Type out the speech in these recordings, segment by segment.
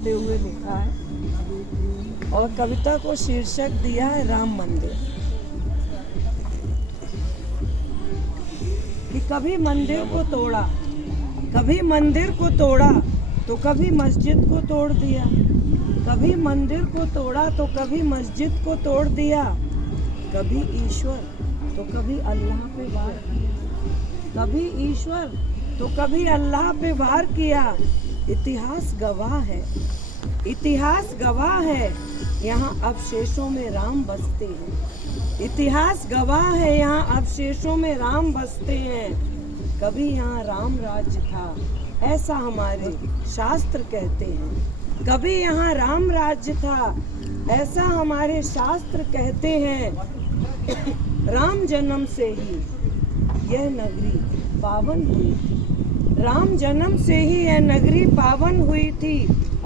करते हुए लिखा है और कविता को शीर्षक दिया है राम मंदिर। कि कभी मंदिर को तोड़ा, कभी मंदिर को तोड़ा तो कभी मस्जिद को तोड़ दिया, कभी मंदिर को तोड़ा तो कभी मस्जिद को तोड़ दिया, कभी ईश्वर तो कभी अल्लाह पे वार किया, कभी ईश्वर तो कभी अल्लाह पे वार किया। इतिहास गवाह है, इतिहास गवाह है, यहाँ अवशेषों में राम बसते हैं। इतिहास गवाह है, यहाँ अवशेषों में राम बसते हैं। कभी यहाँ राम राज्य था, ऐसा हमारे शास्त्र कहते हैं। कभी यहाँ राम राज्य था, ऐसा हमारे शास्त्र कहते हैं। राम जन्म से ही यह नगरी पावन हुई थी, राम जन्म से ही यह नगरी पावन हुई थी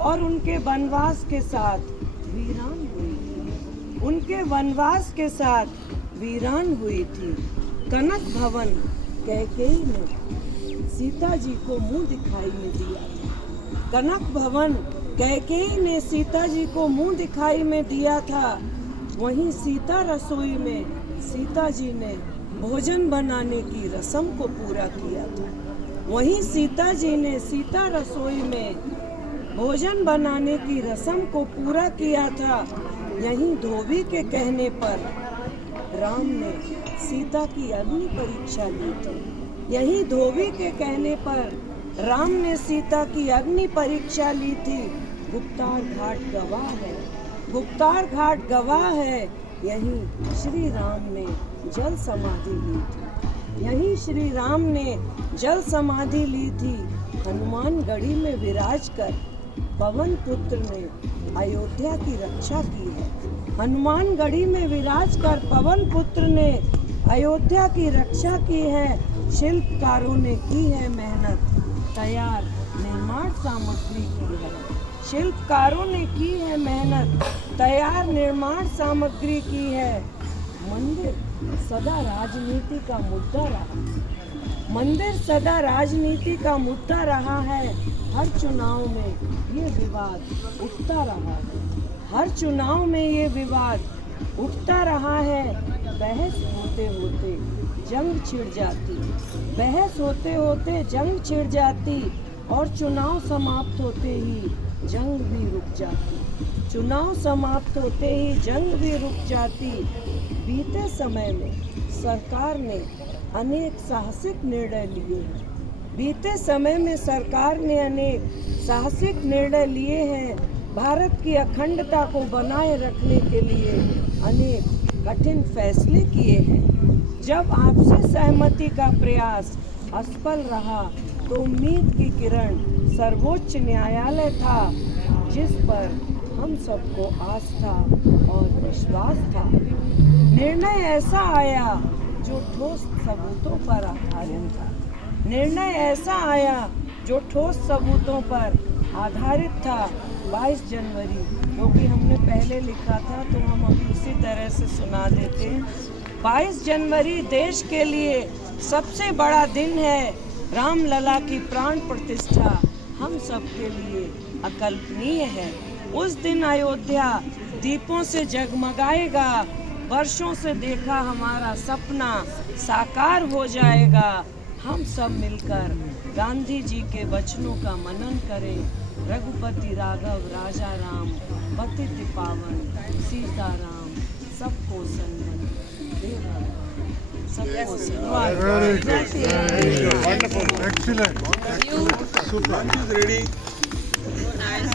और उनके वनवास के साथ वीरान हुई थी, उनके वनवास के साथ वीरान हुई थी। कनक भवन कैकेयी ने सीता जी को मुंह दिखाई में दिया था, कनक भवन कैकेयी ने सीता जी को मुंह दिखाई में दिया था। वहीं सीता रसोई में सीता जी ने भोजन बनाने की रस्म को पूरा किया था, वहीं सीता जी ने सीता रसोई में भोजन बनाने की रस्म को पूरा किया था। यहीं धोबी के कहने पर राम ने सीता की अग्नि परीक्षा ली थी, यहीं धोबी के कहने पर राम ने सीता की अग्नि परीक्षा ली थी। गुप्तार घाट गवाह है, गुप्तार घाट गवाह है, यहीं श्री राम ने जल समाधि ली थी, यहीं श्री राम ने जल समाधि ली थी। हनुमान गढ़ी में विराज कर पवन पुत्र ने अयोध्या की रक्षा की है, हनुमान गढ़ी में विराज कर पवन पुत्र ने अयोध्या की रक्षा की है। शिल्पकारों ने की है मेहनत, तैयार निर्माण सामग्री की है, शिल्पकारों ने की है मेहनत, तैयार निर्माण सामग्री की है। मंदिर सदा राजनीति का मुद्दा रहा, मंदिर सदा राजनीति का मुद्दा रहा है। हर चुनाव में ये विवाद उठता रहा है, हर चुनाव में ये विवाद उठता रहा है। बहस होते होते जंग छिड़ जाती, बहस होते होते जंग छिड़ जाती और चुनाव समाप्त होते ही जंग भी रुक जाती, चुनाव समाप्त होते ही जंग भी रुक जाती। बीते समय में सरकार ने अनेक साहसिक निर्णय लिए हैं, बीते समय में सरकार ने अनेक साहसिक निर्णय लिए हैं। भारत की अखंडता को बनाए रखने के लिए अनेक कठिन फैसले किए हैं। जब आपसी सहमति का प्रयास असफल रहा तो उम्मीद की किरण सर्वोच्च न्यायालय था, जिस पर हम सबको आस्था और विश्वास था। निर्णय ऐसा आया जो ठोस सबूतों पर आधारित था, निर्णय ऐसा आया जो ठोस सबूतों पर आधारित था। 22 जनवरी, क्योंकि हमने पहले लिखा था तो हम अभी उसी तरह से सुना देते हैं। 22 जनवरी देश के लिए सबसे बड़ा दिन है, रामलला की प्राण प्रतिष्ठा हम सब के लिए अकल्पनीय है। उस दिन अयोध्या दीपों से जगमगाएगा, वर्षों से देखा हमारा सपना साकार हो जाएगा। हम सब मिलकर गांधी जी के वचनों का मनन करें। रघुपति राघव राजा राम, पतित पावन सीताराम, सबको सन्मन देवा, सबको सन्मान। Wonderful. Excellent. Super. Lunch is ready. Nice.